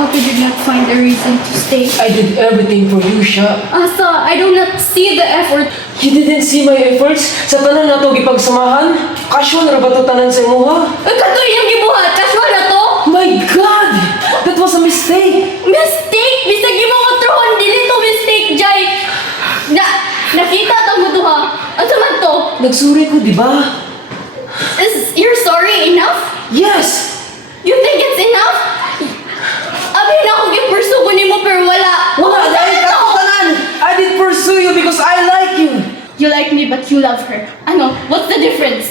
How could you not find a reason to stay? I did everything for you, Sha. Asa, I do not see the effort. You didn't see my efforts sa tanan na to gipagsamahan? Casual ra ba to tanan sa imuha? Katoy yung gibuhat, casual na to. My God! That was a mistake! Mistake! Bisag yung mga trohon, dili to mistake, Jai. Nakita ta mo duha. Ano man to? Nagsuri ko, di ba? Is your sorry enough? Yes! You think it's enough? Abi na akong i-pursue ko nimo pero wala. Wala! Dahil Ano to? ka tanan! I did pursue you because I like you! You like me but you love her. Ano? What's the difference?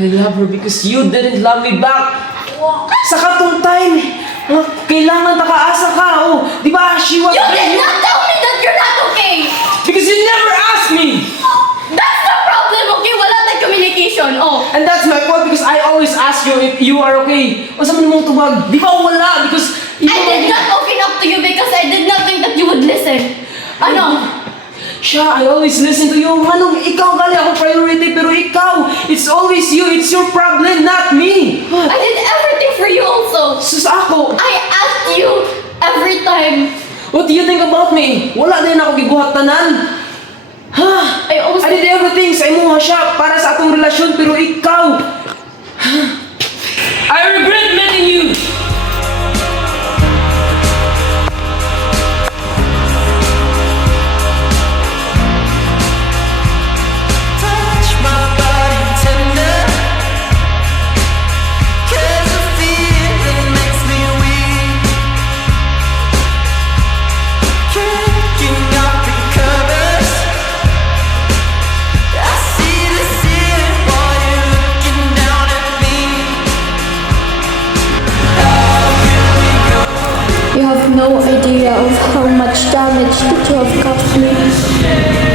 I love her because you didn't love me back! Sa katong time, kailangan nakaasa ka, oh! Di ba? She was... You did not tell me that you're not okay! Because you never asked me! That's the problem, okay? Wala tayong communication, oh. And that's my fault because I always ask you if you are okay. O sa mong tubag, di ba wala? Because... I did not open up to you because I did not think that you would listen. Ano? Siya, I always listen to you. Manong, ikaw gali ako priority, pero ikaw, it's always you. It's your problem, not me. I did everything for you also. Sus ako, I asked you every time. what do you think about me? Wala din ako giguhat tanan. Ha? I did everything sa imuha siya para sa atong relasyon, pero ikaw... I regret meeting you. Touch my body tender, 'cause the feeling makes me weak. Kicking up the covers, I see the ceiling while you're looking down at me. You have no idea of how much damage that you have caused me.